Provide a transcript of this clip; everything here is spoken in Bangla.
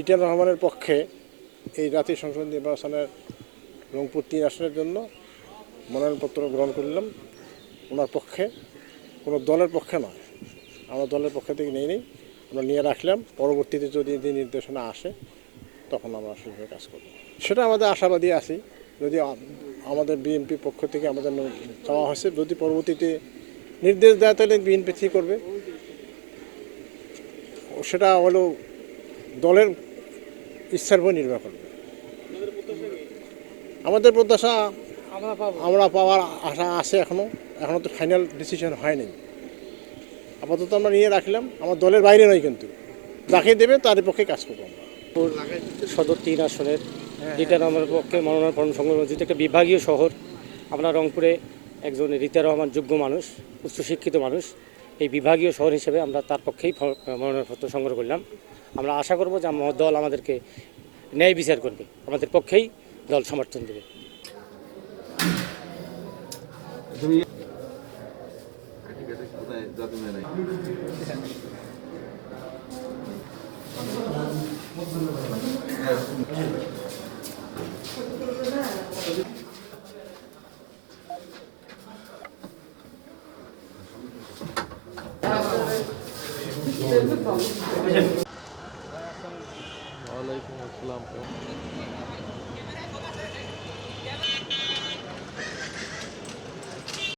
ইটার রহমানের পক্ষে এই জাতীয় সংসদ নির্বাচনের রংপুর ৩ আসনের জন্য মনোনয়নপত্র গ্রহণ করলাম। ওনার পক্ষে, কোনো দলের পক্ষে নয়, আমরা দলের পক্ষে থেকে নেই, আমরা নিয়ে রাখলাম। পরবর্তীতে যদি নির্দেশনা আসে তখন আমরা সেইভাবে কাজ করব, সেটা আমাদের আশাবাদী আছি। যদি আমাদের বিএনপির পক্ষ থেকে আমাদের চাওয়া হয়েছে, যদি পরবর্তীতে নির্দেশ দেয় তাহলে বিএনপি ঠিক করবে। সেটা হলো দলের ইচ্ছার উপর নির্ভর করবে। আমাদের প্রত্যাশা আমরা পাওয়ার আশা আছে। এখনো তো ফাইনাল ডিসিশন হয়নি। আপাতত আমরা নিয়ে রাখলাম, আমার দলের বাইরে নয়, কিন্তু যাকে দেবে তার পক্ষে কাজ করবো আমরা। সদর ৩ আসনের রিটা রহমানের পক্ষে মনোনয়ন সংগ্রহ, যেটা একটা বিভাগীয় শহর। আমরা রংপুরে একজন রিটা রহমান যোগ্য মানুষ, উচ্চশিক্ষিত মানুষ। এই বিভাগীয় শহর হিসেবে আমরা তার পক্ষেই মনোনয়নপত্র সংগ্রহ করলাম। আমরা আশা করব যে দল আমাদেরকে ন্যায় বিচার করবে, আমাদের পক্ষেই দল সমর্থন দেবে। ওয়ালাইকুম আসসালাম।